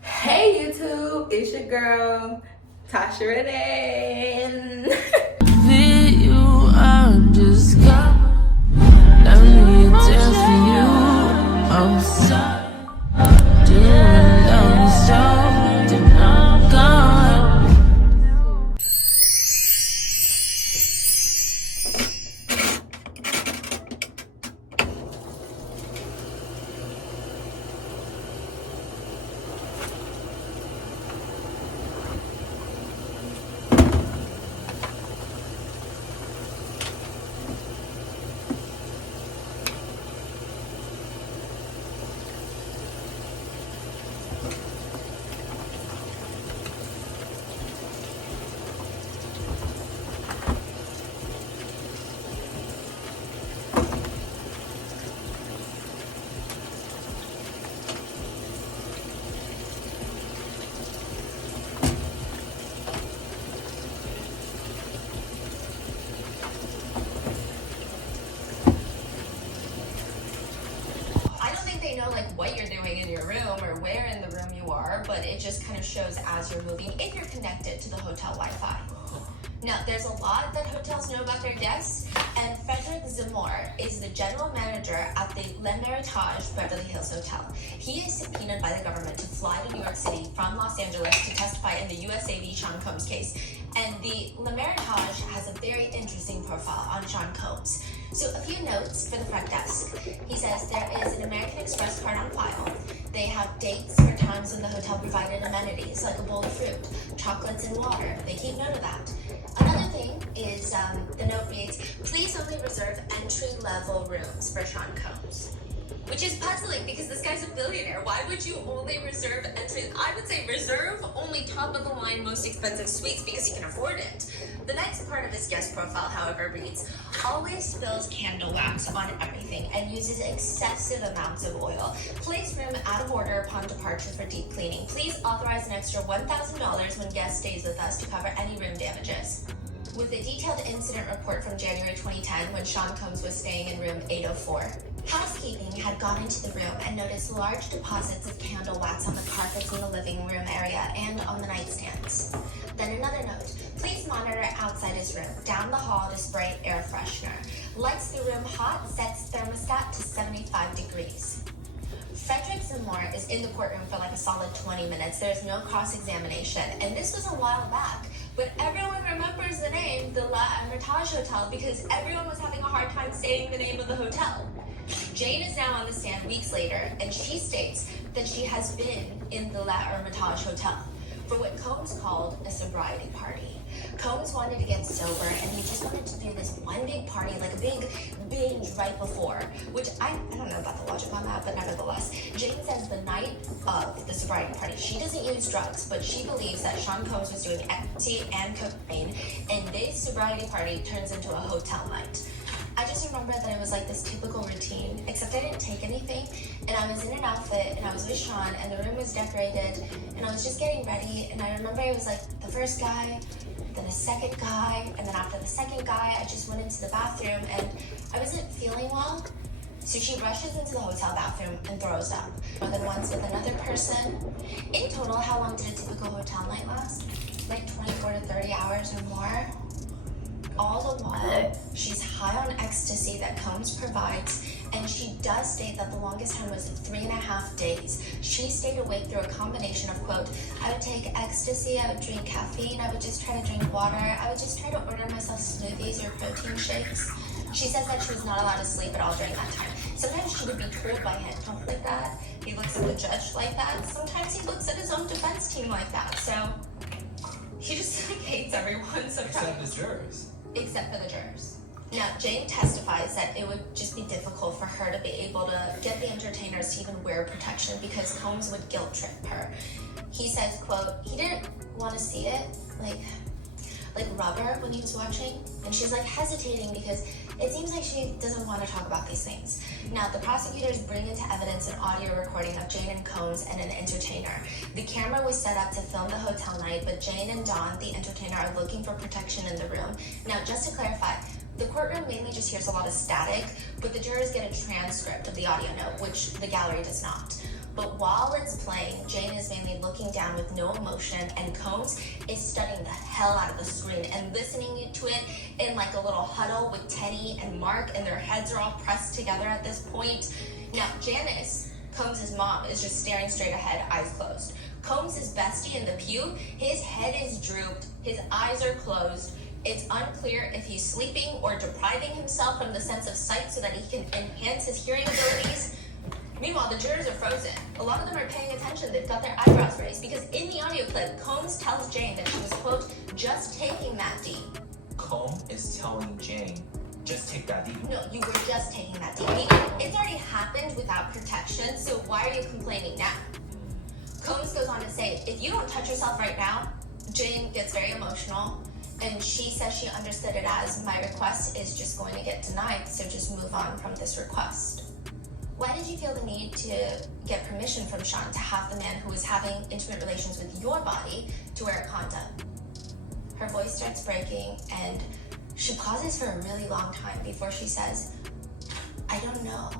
Hey YouTube, it's your girl, Tasha Reneé. You undiscovered. Let me dance for you. I'm sorry. Doing love so deep, I'm gone. They know like what you're doing in your room or where in the room you are, but it just kind of shows as you're moving if you're connected to the hotel Wi-Fi. Now, there's a lot that hotels know about their guests, and Frederick Zemmour is the general manager at the Le Meritage Beverly Hills Hotel. He is subpoenaed by the government to fly to New York City from Los Angeles to testify in the USAV Sean Combs case. And the Le Meritage has a very interesting profile on Sean Combs. So a few notes for the front desk. He says there is an American Express card on file. They have dates for times when the hotel provided amenities like a bowl of fruit, chocolates, and water. They keep note of that. Another thing is the note reads, please only reserve entry-level rooms for Sean Combs. Which is puzzling because this guy's a billionaire. Why would you only reserve entry? I would say reserve only top of the line, most expensive suites because you can afford it. The next part of his guest profile, however, reads, always spills candle wax on everything and uses excessive amounts of oil. Place room out of order upon departure for deep cleaning. Please authorize an extra $1,000 when guest stays with us to cover any room damages. With a detailed incident report from January 2010 when Sean Combs was staying in room 804. Housekeeping had gone into the room and noticed large deposits of candle wax on the carpets in the living room area and on the nightstands. Then another note, please monitor outside his room, down the hall to spray air freshener. Lights the room hot, sets thermostat to 75 degrees. Frederick Zemmour is in the courtroom for like a solid 20 minutes. There's no cross-examination, and this was a while back. But everyone remembers the name, the La Hermitage Hotel, because everyone was having a hard time saying the name of the hotel. Jane is now on the stand weeks later, and she states that she has been in the La Hermitage Hotel for what Combs called a sobriety party. Combs wanted to get sober, and he just wanted to do this one big party, like a big binge right before, which I don't know about the logic on that, but nevertheless, Jane says the night of the sobriety party, she doesn't use drugs, but she believes that Sean Combs was doing ecstasy and cocaine, and this sobriety party turns into a hotel night. I just remember that it was like this typical routine, except I didn't take anything, and I was in an outfit, and I was with Sean, and the room was decorated, and I was just getting ready, and I remember it was like the first guy, then a second guy, and then after the second guy, I just went into the bathroom, and I wasn't feeling well, so she rushes into the hotel bathroom and throws up. More than once with another person. In total, how long did a typical hotel night last? Like 24 to 30 hours or more. All the while, she's high on ecstasy that Combs provides, and she does state that the longest time was 3.5 days. She stayed awake through a combination of, quote, I would take ecstasy, I would drink caffeine, I would just try to drink water, I would just try to order myself smoothies or protein shakes. She says that she was not allowed to sleep at all during that time. Sometimes she would be told by him, don't like that. He looks at the judge like that. Sometimes he looks at his own defense team like that. So he just like, hates everyone sometimes. Except the jurors. Except for the jurors. Now, Jane testifies that it would just be difficult for her to be able to get the entertainers to even wear protection because Combs would guilt trip her. He says, quote, he didn't want to see it, like rubber when he was watching, and she's like hesitating because it seems like she doesn't want to talk about these things. Now, the prosecutors bring into evidence an audio recording of Jane and Combs and an entertainer. The camera was set up to film the hotel night, but Jane and Don, the entertainer, are looking for protection in the room. Now, just to clarify, the courtroom mainly just hears a lot of static, but the jurors get a transcript of the audio note, which the gallery does not. But while it's playing, Jane is mainly looking down with no emotion, and Combs is studying the hell out of the screen and listening to it in like a little huddle with Teddy and Mark, and their heads are all pressed together at this point. Now, Janice, Combs' mom, is just staring straight ahead, eyes closed. Combs' bestie in the pew, his head is drooped, his eyes are closed. It's unclear if he's sleeping or depriving himself from the sense of sight so that he can enhance his hearing abilities. Meanwhile, the jurors are frozen. A lot of them are paying attention. They've got their eyebrows raised because in the audio clip, Combs tells Jane that she was, quote, just taking that D. Combs is telling Jane, just take that D. No, you were just taking that D. It's already happened without protection, so why are you complaining now? Combs goes on to say, if you don't touch yourself right now, Jane gets very emotional, and she says she understood it as, my request is just going to get denied, so just move on from this request. Why did you feel the need to get permission from Sean to have the man who was having intimate relations with your body to wear a condom? Her voice starts breaking, and she pauses for a really long time before she says, I don't know.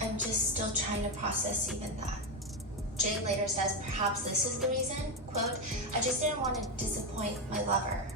I'm just still trying to process even that. Jane later says, perhaps this is the reason, quote, I just didn't want to disappoint my lover.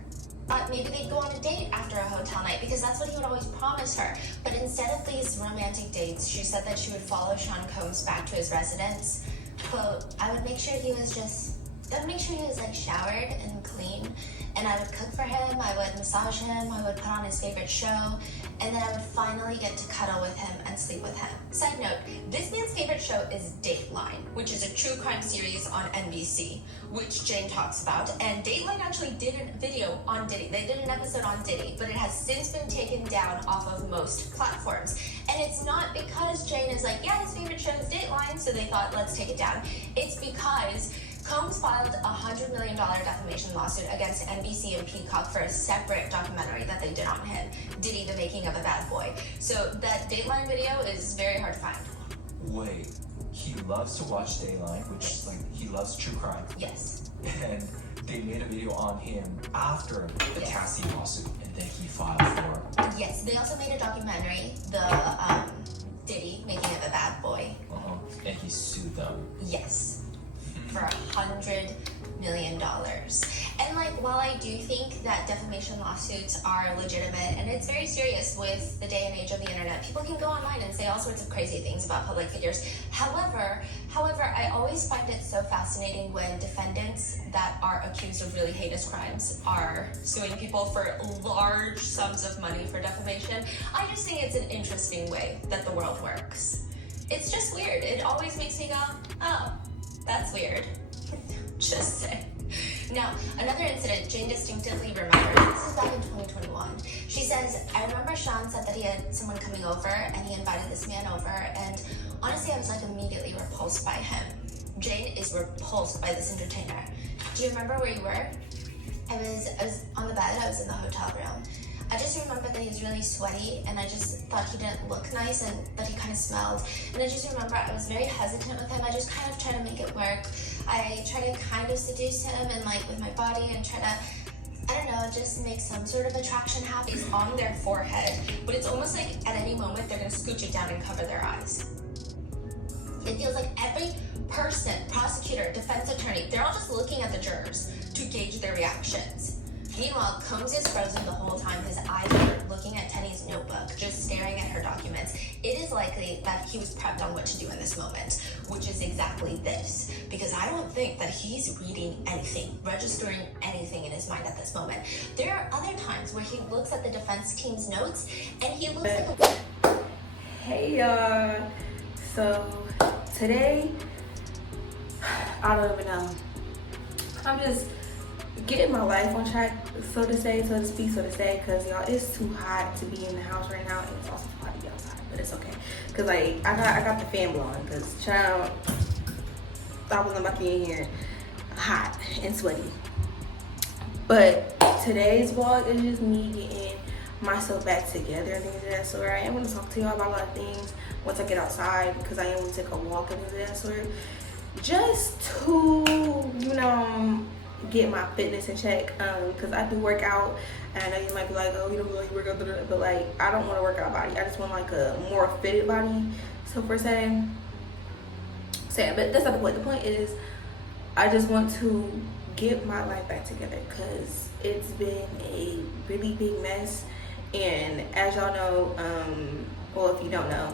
Maybe they'd go on a date after a hotel night because that's what he would always promise her. But instead of these romantic dates, she said that she would follow Sean Combs back to his residence. Quote, I would make sure he was like showered and clean, and I would cook for him, I would massage him, I would put on his favorite show, and then I would finally get to cuddle with him and sleep with him. Side note, this man's favorite show is Dateline, which is a true crime series on NBC, which Jane talks about, and Dateline actually did a video on Diddy. They did an episode on Diddy, but it has since been taken down off of most platforms. And it's not because Jane is like, yeah, his favorite show is Dateline, so they thought, let's take it down. It's because Combs filed a $100 million defamation lawsuit against NBC and Peacock for a separate documentary that they did on him, Diddy, the Making of a Bad Boy. So that Dateline video is very hard to find. Wait, he loves to watch Dayline, which is like, he loves true crime. Yes. And they made a video on him after the Yes. Cassie lawsuit, and then he filed for. Yes, they also made a documentary, the Diddy, Making of a Bad Boy. And he sued them. Yes. For $100 million. And like, while I do think that defamation lawsuits are legitimate and it's very serious with the day and age of the internet, people can go online and say all sorts of crazy things about public figures. However, I always find it so fascinating when defendants that are accused of really heinous crimes are suing people for large sums of money for defamation. I just think it's an interesting way that the world works. It's just weird. It always makes me go, oh, that's weird. Just say. Now, another incident Jane distinctively remembers, this is back in 2021. She says, I remember Sean said that he had someone coming over and he invited this man over, and honestly I was like immediately repulsed by him. Jane is repulsed by this entertainer. Do you remember where you were? I was on the bed, I was in the hotel room. I just remember that he was really sweaty and I just thought he didn't look nice and that he kind of smelled. And I just remember I was very hesitant with him. I just kind of tried to make it work. I tried to kind of seduce him and like with my body and try to, I don't know, just make some sort of attraction happen. It's on their forehead, but it's almost like at any moment they're gonna scooch it down and cover their eyes. It feels like every person, prosecutor, defense attorney, they're all just looking at the jurors to gauge their reactions. Meanwhile, Combs is frozen the whole time. His eyes are looking at Tenny's notebook, just staring at her documents. It is likely that he was prepped on what to do in this moment, which is exactly this. Because I don't think that he's reading anything, registering anything in his mind at this moment. There are other times where he looks at the defense team's notes and he looks like a... Hey y'all. So today, I don't even know. I'm just getting my life on track, so to say, because y'all, it's too hot to be in the house right now, and it's also too hot to be outside, but it's okay, because like I got the fan blowing, because child, I wasn't about to be in here hot and sweaty. But today's vlog is just me getting myself back together and things of that sort. I am going to talk to y'all about a lot of things once I get outside, because I am going to take a walk and things of that sort, just to, you know, get my fitness in check, because I do work out, and I know you might be like, oh, you don't really work out, but like, I don't want to work out a body. I just want like a more fitted body, so per se. sad, but that's not the point. The point is, I just want to get my life back together because it's been a really big mess. And as y'all know, well, if you don't know,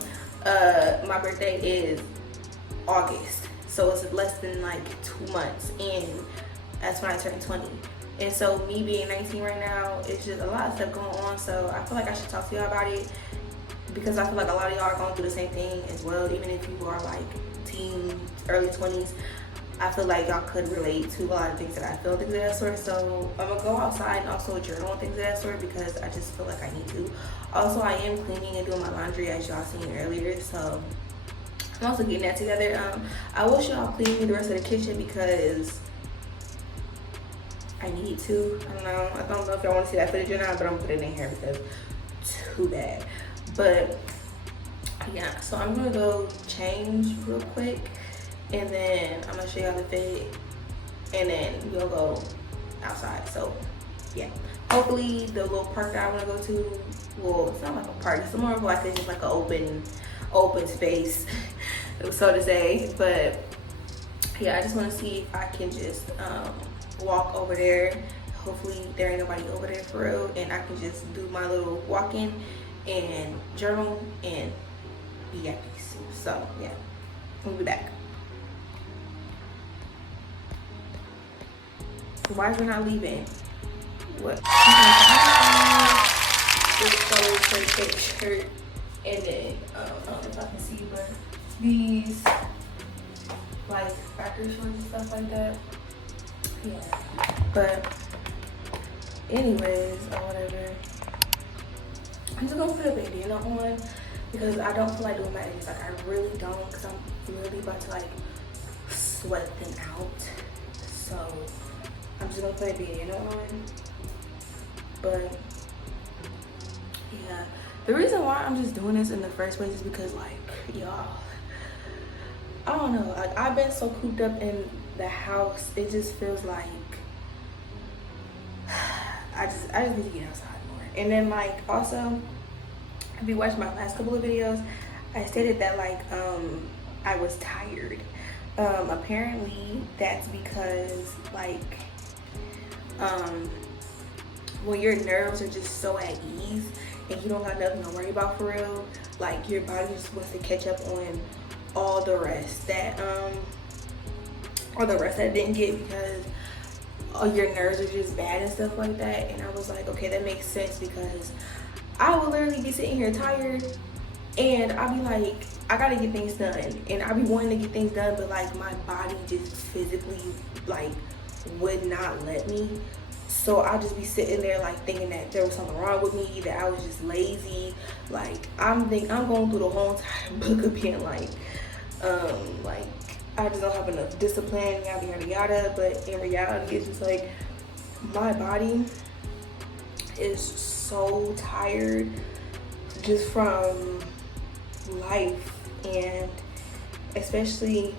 my birthday is August, so it's less than like 2 months, and that's when I turned 20. And so me being 19 right now, it's just a lot of stuff going on. So I feel like I should talk to y'all about it because I feel like a lot of y'all are going through the same thing as well. Even if you are like teens, early 20s, I feel like y'all could relate to a lot of things that I feel, things of that sort. So I'm gonna go outside and also journal and things of that sort because I just feel like I need to. Also, I am cleaning and doing my laundry as y'all seen earlier. So I'm also getting that together. I will show y'all cleaning the rest of the kitchen because I need to. I don't know if y'all want to see that footage or not, but I'm putting it in here because too bad. But yeah, so I'm gonna go change real quick, and then I'm gonna show y'all the fit, and then we'll go outside. So yeah, hopefully the little park that I want to go to, well, it's not like a park, it's more of like it's just like an open space, so to say. But yeah, I just want to see if I can just walk over there. Hopefully there ain't nobody over there for real, and I can just do my little walk-in and journal and be at peace. So yeah, we'll be back. Why is we not leaving? What? This color shirt, shirt, and then I don't know if I can see, but these like factory shorts and stuff like that. Yeah, but anyways, or whatever. I'm just gonna put a bandana on because I don't feel like doing my edges. Like I really don't, because I'm really about to like sweat them out. So I'm just gonna put a bandana on. But yeah, the reason why I'm just doing this in the first place is because like y'all, I don't know, like I've been so cooped up in the house, it just feels like I just need to get outside more. And then like also, if you watched my last couple of videos, I stated that like I was tired. Apparently that's because like when your nerves are just so at ease and you don't got nothing to worry about for real, like your body just wants to catch up on all the rest that didn't get because your nerves are just bad and stuff like that. And I was like, okay, that makes sense, because I will literally be sitting here tired and I'll be like, I gotta get things done, and I'll be wanting to get things done, but like my body just physically like would not let me. So I'll just be sitting there like thinking that there was something wrong with me, that I was just lazy. Like I'm going through the whole entire book of being like I just don't have enough discipline, yada yada yada. But in reality, it's just like my body is so tired just from life, and especially,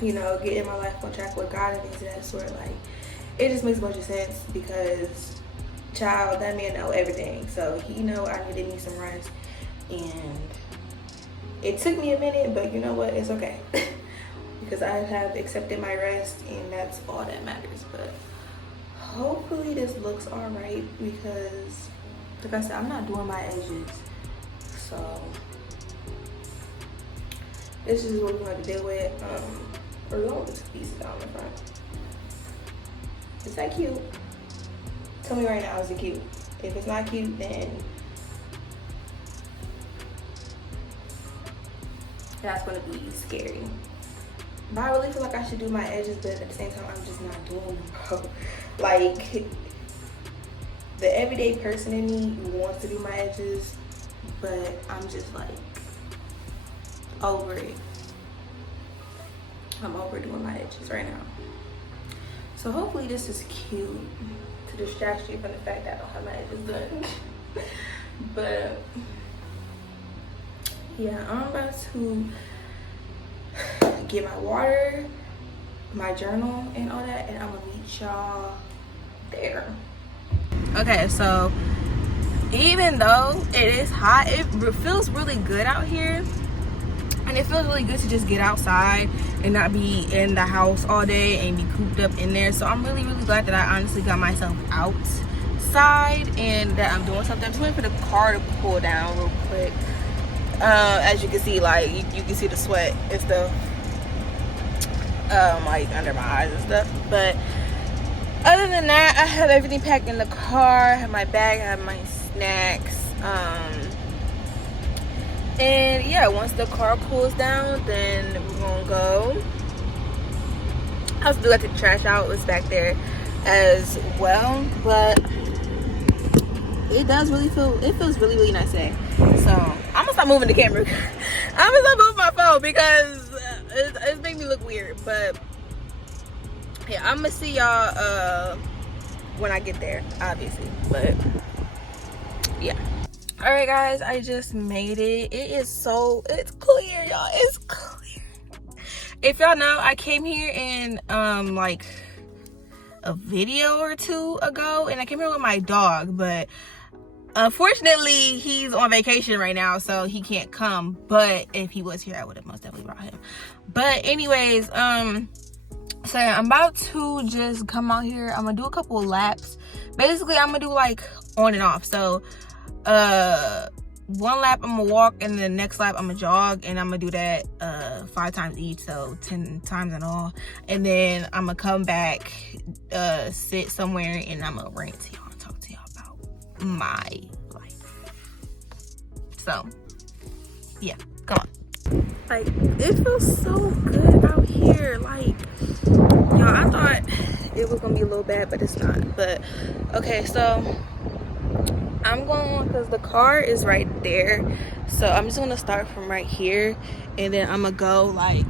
you know, getting my life on track with God and things of that sort. Like it just makes a bunch of sense because, child, that man know everything. So he know I needed me some rest, and it took me a minute, but you know what? It's okay because I have accepted my rest, and that's all that matters. But hopefully this looks all right because, like I said, I'm not doing my edges. So this is what we're going to deal with. We're going with two pieces down the front. Is that cute? Tell me right now, is it cute? If it's not cute, then that's gonna be scary. But I really feel like I should do my edges, but at the same time, I'm just not doing them, bro. Like, the everyday person in me wants to do my edges, but I'm just like over it. I'm over doing my edges right now. So hopefully this is cute to distract you from the fact that I don't have my edges done. But yeah, I'm about to get my water, my journal, and all that, and I'm gonna meet y'all there. Okay, so even though it is hot, it feels really good out here. And it feels really good to just get outside and not be in the house all day and be cooped up in there. So I'm really glad that I honestly got myself outside and that I'm doing something. I'm just waiting for the car to cool down real quick. As you can see, like you can see the sweat and stuff like under my eyes and stuff. But other than that, I have everything packed in the car. I have my bag, I have my snacks. And yeah, once the car cools down, then we're gonna go. I also do like to trash out what's back there as well, but it does really feels really nice today. So I'm gonna stop moving the camera. I'm gonna stop moving my phone because it's making me look weird. But yeah, I'm gonna see y'all when I get there, obviously. But yeah. All right, guys, I just made it. It's clear, y'all. It's clear. If y'all know, I came here in like a video or two ago, and I came here with my dog, but unfortunately he's on vacation right now, so he can't come. But if he was here, I would have most definitely brought him. But anyways, so I'm about to just come out here. I'm gonna do a couple of laps. Basically, I'm gonna do like on and off. So one lap I'm gonna walk, and the next lap I'm gonna jog, and I'm gonna do that 5 times each, so 10 times in all. And then I'm gonna come back, sit somewhere, and I'm gonna rant to y'all and talk to y'all about my life. So yeah, come on. Like, it feels so good out here. Like, y'all, I thought it was gonna be a little bad, but it's not. But okay, so I'm going, because the car is right there, so I'm just gonna start from right here, and then I'm gonna go like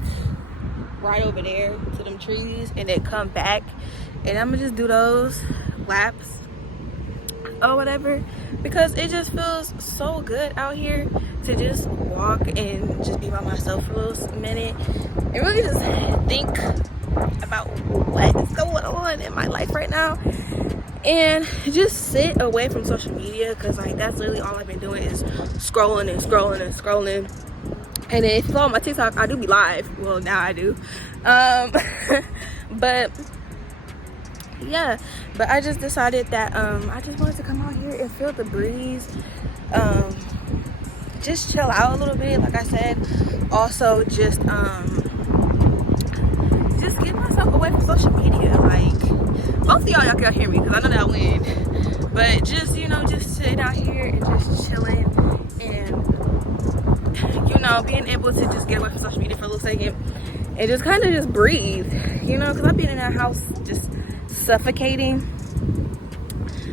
right over there to them trees, and then come back, and I'm gonna just do those laps or whatever, because it just feels so good out here to just walk and just be by myself for a little minute and really just think about what is going on in my life right now. And just sit away from social media, because like that's literally all I've been doing is scrolling. And then if you follow my TikTok, I do be live. Well, now I do. But yeah, but I just decided that I just wanted to come out here and feel the breeze, just chill out a little bit, like I said. Also just get myself away from social media. Like, both of y'all can hear me, because I know that wind. But just, you know, just sitting out here and just chilling, and, you know, being able to just get away from social media for a little second and just kind of just breathe, you know, because I've been in that house just suffocating.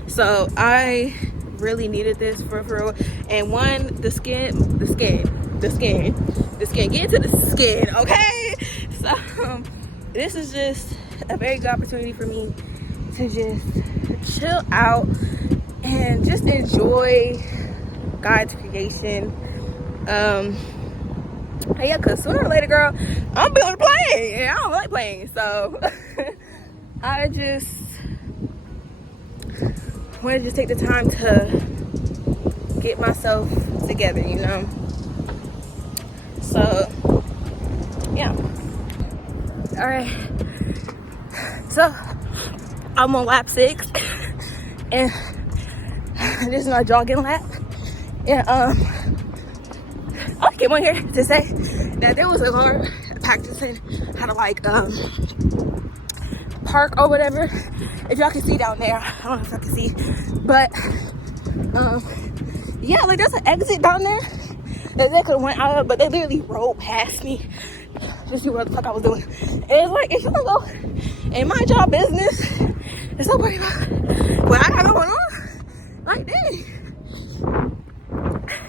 So I really needed this for real. And one, the skin, get into the skin, okay? So this is just a very good opportunity for me to just chill out and just enjoy God's creation. Yeah, because sooner or later, girl, I'm building a plane, and I don't like planes, so I just want to just take the time to get myself together, you know. So yeah. All right, so I'm on lap 6, and this is my jogging lap. And I came on here to say that there was a girl practicing how to like park or whatever. If y'all can see down there, I don't know if y'all can see, but yeah, like there's an exit down there that they could have went out of, but they literally rolled past me just see what the fuck I was doing. And it's like, if you don't go and mind y'all business, it's so worried about what I got going on. Like, dang.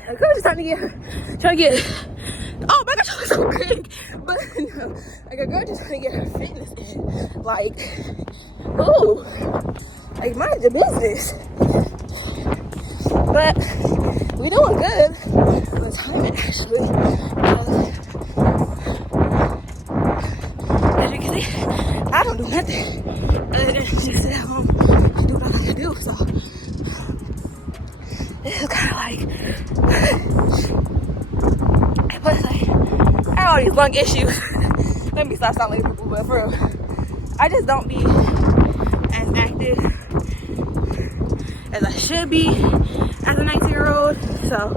I could just trying to get, oh my gosh, I was so big. But no, like a girl just trying to get her fitness in. Like, ooh, like mind your business. But we doing good on time, actually. As you can see, I don't do nothing other than just sit at home and do what I gotta do. So this is kind of like, but like, I lung issues. Let me stop sounding like people, but for real, I just don't be as active as I should be as a 19-year-old. So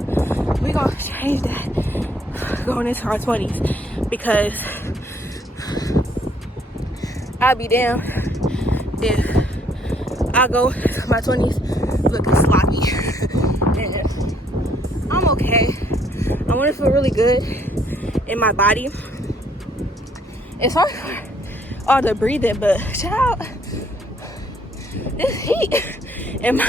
we gonna change that going into our 20s, because I'll be damn if I go to my 20s looking sloppy. And I'm okay. I want to feel really good in my body. It's hard for all the breathing, but child, this heat in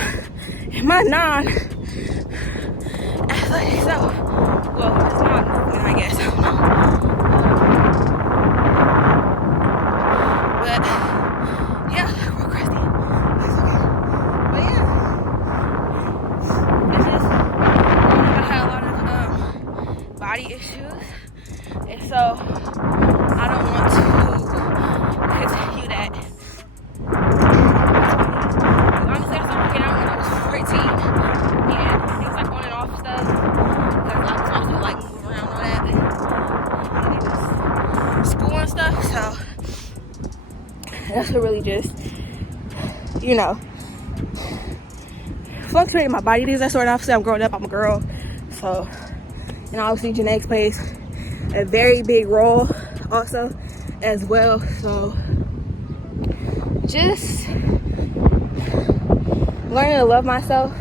my non-athletic self. Well, it's not, I guess. I don't know. But yeah, we're crusty. That's okay. But yeah, it's just I had a lot of body issues, and so I don't want to continue that. Honestly, I started working out when I was 14, and it was like on and off stuff, because I was also like moving around all that, and school and stuff. So that's what really just, you know, fluctuating my body needs. That sort of. Obviously, I'm growing up. I'm a girl, so, and obviously genetics plays a very big role also as well. So just learning to love myself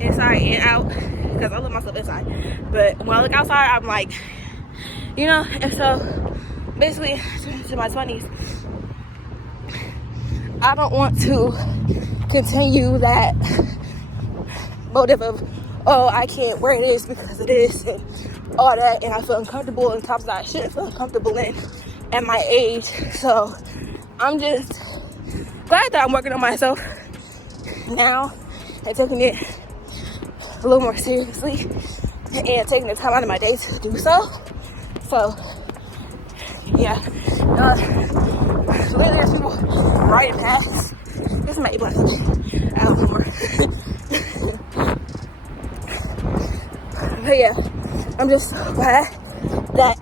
inside and out, because I love myself inside, but when I look outside, I'm like, you know. And so basically to my 20s, I don't want to continue that motive of, oh, I can't wear this because of this and all that, and I feel uncomfortable in tops that I shouldn't feel uncomfortable in at my age. So I'm just glad that I'm working on myself now and taking it a little more seriously and taking the time out of my day to do so. So yeah, lately there's people riding past. This might be black. I don't know more. But yeah, I'm just glad that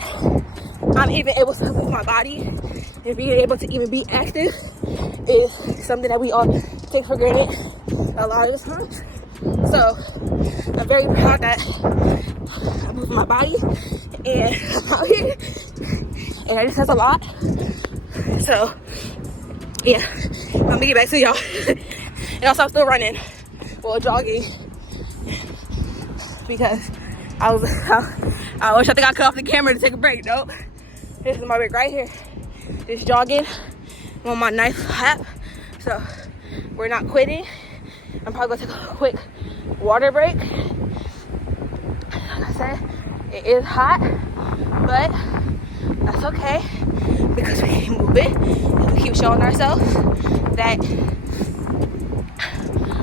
I'm even able to move my body, and being able to even be active is something that we all take for granted a lot of the times. So I'm very proud that I'm moving my body and I'm out here, and that just says a lot. So yeah, I'm gonna get back to y'all. And also I'm still running, well, jogging, because I wish I think I cut off the camera to take a break. Nope. This is my break right here. Just jogging. I'm on my 9th lap. So we're not quitting. I'm probably gonna take a quick water break. Like I said, it is hot, but that's okay, because we keep moving and we keep showing ourselves that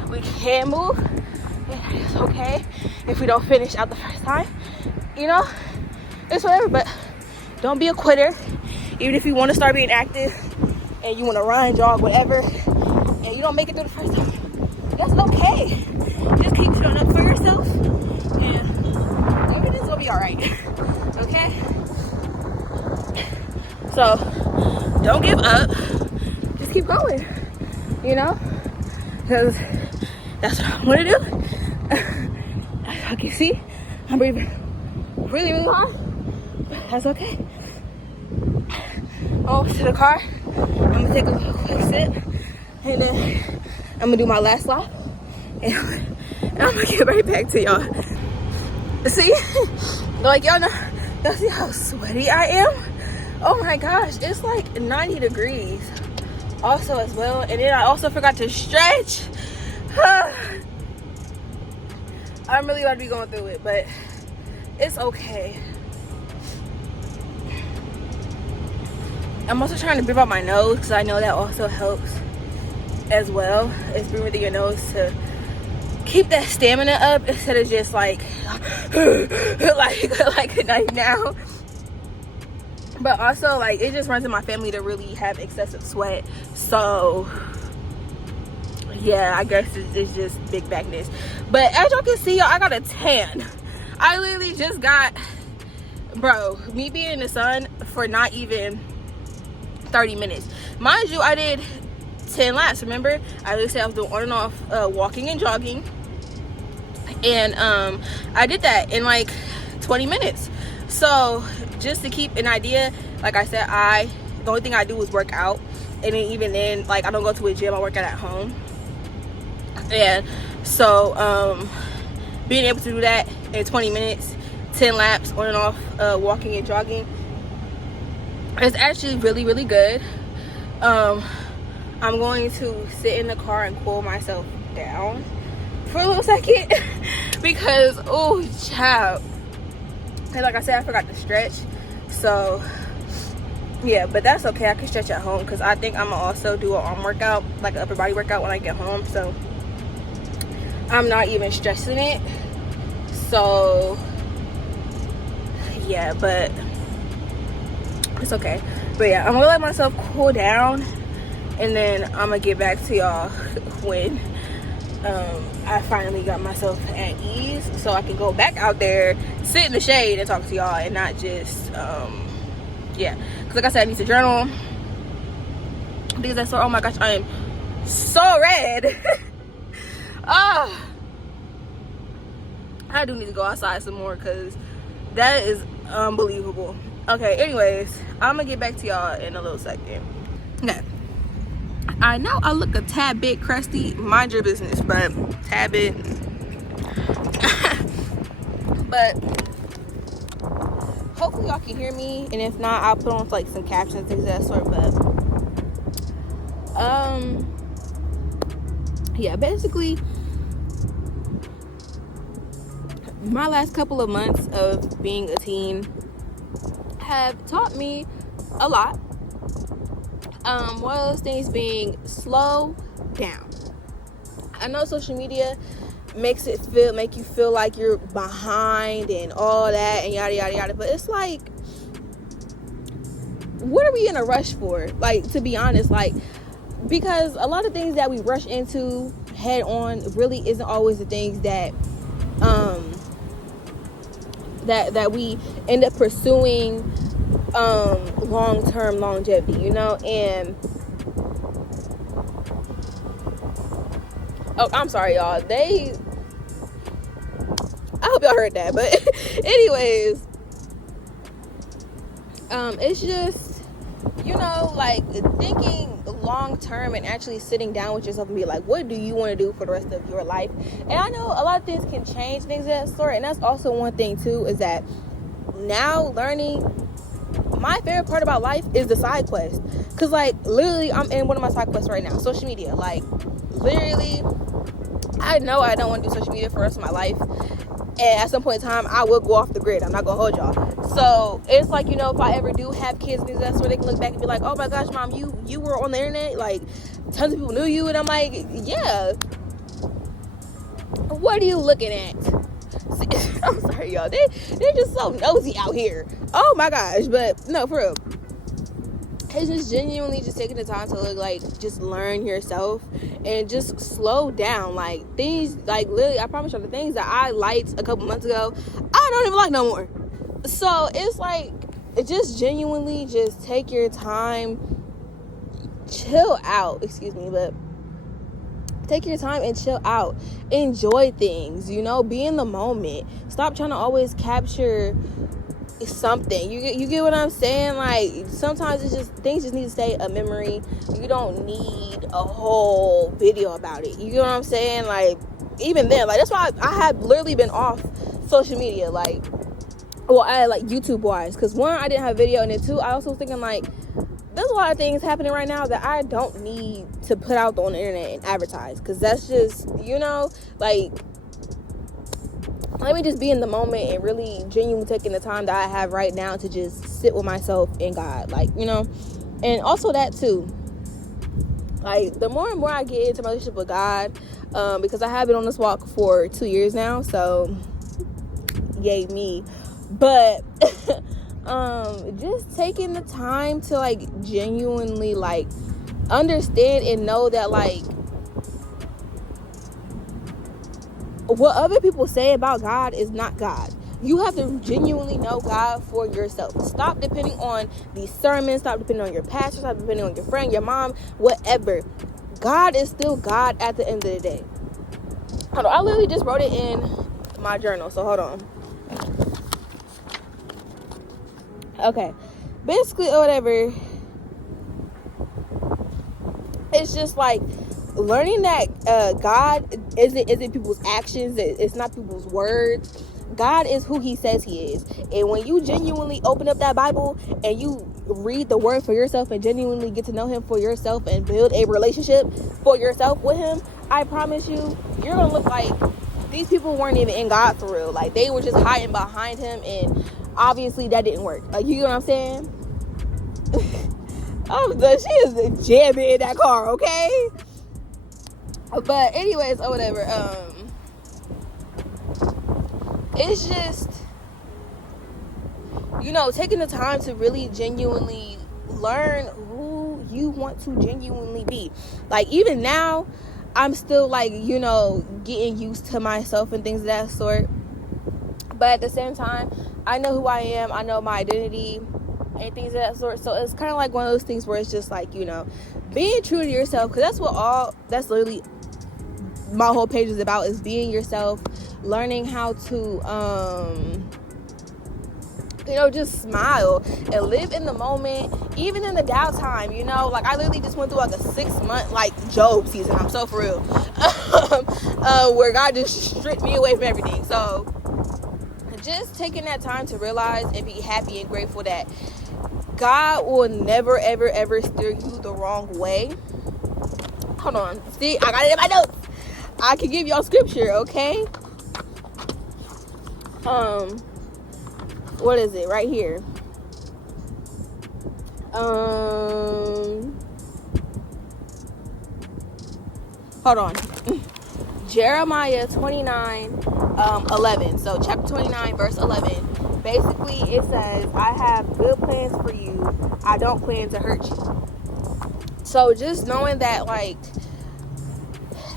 we can move. And it's okay if we don't finish out the first time, you know. It's whatever, but don't be a quitter. Even if you want to start being active and you want to run, jog, whatever, and you don't make it through the first time, that's okay. Just keep showing up for yourself, and everything's gonna be all right. Okay. So don't give up. Just keep going. You know, because that's what I want to do. As you can see, I'm breathing really, really hard. But that's okay. Over to the car. I'm gonna take a quick sip, and then I'm gonna do my last lap, and I'm gonna get right back to y'all. See, like y'all see how sweaty I am? Oh my gosh, it's like 90 degrees also as well. And then I also forgot to stretch. I'm really about to be going through it, but it's okay. I'm also trying to breathe out my nose, because I know that also helps as well. It's breathing through your nose to keep that stamina up, instead of just like like now. But also, like, it just runs in my family to really have excessive sweat. So yeah, I guess it's just big backness. But as y'all can see, y'all, I got a tan. I literally just got bro, me being in the sun for not even 30 minutes. Mind you, I did 10 laps. Remember, I said I was doing on and off walking and jogging, and I did that in like 20 minutes. So just to keep an idea, like I said, the only thing I do is work out, and then even then, like, I don't go to a gym, I work out at home. And so being able to do that in 20 minutes, 10 laps on and off walking and jogging, it's actually really, really good. I'm going to sit in the car and cool myself down for a little second because, oh, child. And like I said, I forgot to stretch. So, yeah, but that's okay. I can stretch at home because I think I'm going to also do an arm workout, like an upper body workout when I get home. So, I'm not even stressing it. So, yeah, but it's okay. But yeah, I'm gonna let myself cool down, and then I'm gonna get back to y'all when I finally got myself at ease, so I can go back out there, sit in the shade, and talk to y'all, and not just yeah. Because like I said, I need to journal because I saw, oh my gosh, I am so red. I do need to go outside some more because that is unbelievable. Okay, anyways, I'm gonna get back to y'all in a little second. Okay, I know I look a tad bit crusty, mind your business, but tad bit. But hopefully y'all can hear me, and if not, I'll put on like some captions, things of that sort. But yeah, basically my last couple of months of being a teen have taught me a lot. One of those things being slow down. I know social media make you feel like you're behind and all that and yada yada yada, but it's like, what are we in a rush for? Like, to be honest, like, because a lot of things that we rush into head on really isn't always the things that that we end up pursuing long-term longevity, you know. And oh, I'm sorry y'all, I hope y'all heard that. But anyways, it's just, you know, like, thinking long term and actually sitting down with yourself and be like, what do you want to do for the rest of your life? And I know a lot of things can change, things of that sort, and that's also one thing too, is that now learning, my favorite part about life is the side quest. Because, like, literally, I'm in one of my side quests right now, social media. Like, literally, I know I don't want to do social media for the rest of my life, and at some point in time I will go off the grid. I'm not gonna hold y'all. So it's like, you know, if I ever do have kids and things like that, so they can look back and be like, oh my gosh, mom, you were on the internet, like, tons of people knew you. And I'm like, yeah, what are you looking at? I'm sorry y'all, they're just so nosy out here. Oh my gosh. But no, for real, it's just genuinely just taking the time to look, like, just learn yourself and just slow down. Like, things, like, literally, I promise you, the things that I liked a couple months ago, I don't even like no more. So it's like, just genuinely just take your time, chill out, but take your time and chill out, enjoy things, you know, be in the moment, stop trying to always capture something. You get what I'm saying? Like, sometimes it's just, things just need to stay a memory. You don't need a whole video about it. You get what I'm saying? Like, even then, like, that's why I have literally been off social media, like, well, I like YouTube wise, because one, I didn't have video, and then two, I also was thinking, like, there's a lot of things happening right now that I don't need to put out on the internet and advertise, because that's just, you know, like, let me just be in the moment and really genuinely taking the time that I have right now to just sit with myself and God, like, you know. And also that too, like, the more and more I get into my relationship with God, because I have been on this walk for 2 years now, so yay me. But just taking the time to, like, genuinely, like, understand and know that, like, what other people say about God is not God. You have to genuinely know God for yourself. Stop depending on these sermons. Stop depending on your pastor. Stop depending on your friend, your mom, whatever. God is still God at the end of the day. Hold on. I literally just wrote it in my journal. So hold on. Okay. Basically, or whatever. It's just like learning that God isn't people's actions. It's not people's words. God is who he says he is. And when you genuinely open up that Bible and you read the word for yourself and genuinely get to know him for yourself and build a relationship for yourself with him, I promise you, you're going to look like these people weren't even in God for real. Like, they were just hiding behind him, and obviously that didn't work. Like, you know what I'm saying? She is jamming in that car, okay? But anyways, or whatever, it's just, taking the time to really genuinely learn who you want to genuinely be. Like, even now, I'm still like, getting used to myself and things of that sort. But at the same time, I know who I am. I know my identity and things of that sort. So it's kind of like one of those things where it's just like, being true to yourself. Because that's literally my whole page is about, is being yourself, learning how to just smile and live in the moment, even in the downtime. Like, I literally just went through like a 6-month like Job season. I'm so for real. Where God just stripped me away from everything. So just taking that time to realize and be happy and grateful that God will never ever ever steer you the wrong way. Hold on, see, I got it in my notes. I can give y'all scripture, okay? What is it? Right here. Hold on. Jeremiah 29:11. So chapter 29, verse 11. Basically, it says, I have good plans for you. I don't plan to hurt you. So just knowing that, like,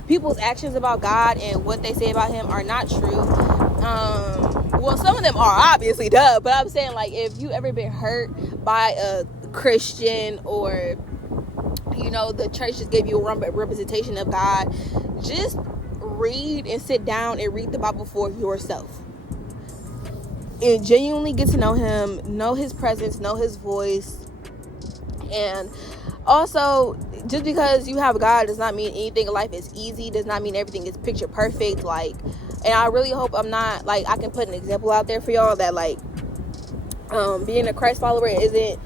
people's actions about God and what they say about him are not true. Well, some of them are, obviously, duh. But I'm saying, like, if you ever been hurt by a Christian, or, the church just gave you a representation of God, just read and sit down and read the Bible for yourself. And genuinely get to know him, know his presence, know his voice. And also, just because you have God does not mean anything in life is easy, does not mean everything is picture perfect. Like, and I really hope I'm not, like, I can put an example out there for y'all that, like, being a Christ follower isn't,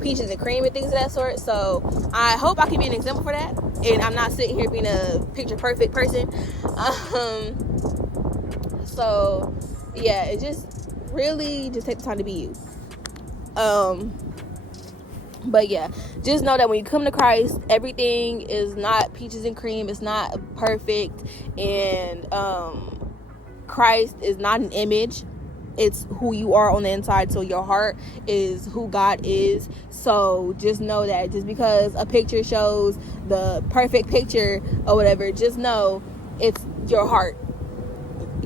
peaches and cream and things of that sort. So I hope I can be an example for that, and I'm not sitting here being a picture perfect person. So yeah, it just really just take the time to be you. But yeah, just know that when you come to Christ, everything is not peaches and cream. It's not perfect. And Christ is not an image. It's who you are on the inside. So your heart is who God is. So just know that just because a picture shows the perfect picture or whatever, just know it's your heart.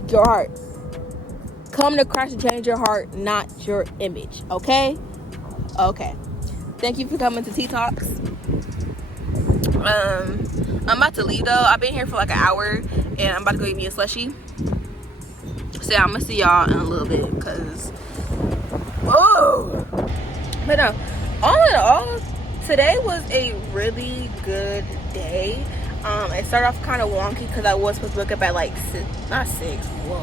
Your heart. Come to Christ to change your heart, not your image. Okay? Okay. Thank you for coming to Tea Talks. I'm about to leave though. I've been here for like an hour and I'm about to go get me a slushie. So yeah, I'm gonna see y'all in a little bit because but no, all in all, today was a really good day. It started off kind of wonky because I was supposed to wake up at like 6, not 6, whoa.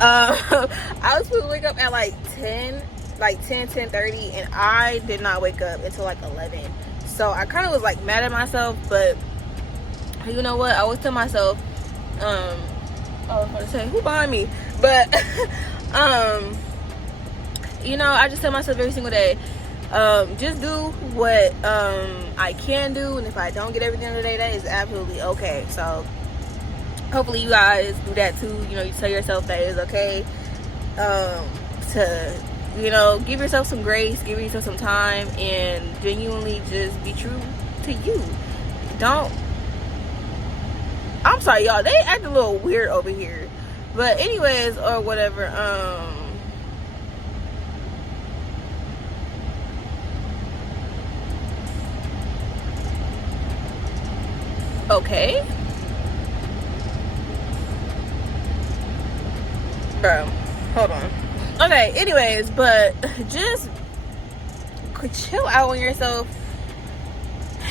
I was supposed to wake up at like 10:30, and I did not wake up until like 11. So I kind of was like mad at myself, but you know what? I was telling myself, I was going to say, who behind me? But, I just tell myself every single day, just do what I can do, and if I don't get everything today, that is absolutely okay. So hopefully you guys do that too. You tell yourself that it's okay to give yourself some grace, give yourself some time, and genuinely just be true to you. I'm sorry, y'all, they act a little weird over here, but anyways, or whatever. Okay. Bro, hold on. Okay, anyways, but just chill out on yourself.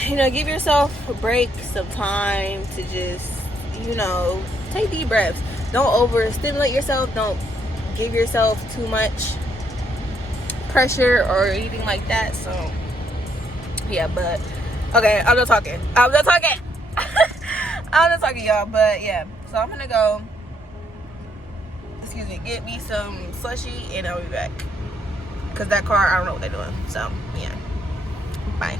You know, give yourself a break, some time to just, you know, take deep breaths. Don't overstimulate yourself. Don't give yourself too much pressure or anything like that. So, yeah, but, okay, I'm not talking. I'm not talking, y'all. But, yeah, so I'm gonna go, get me some slushy, and I'll be back. Because that car, I don't know what they're doing. So, yeah. Bye.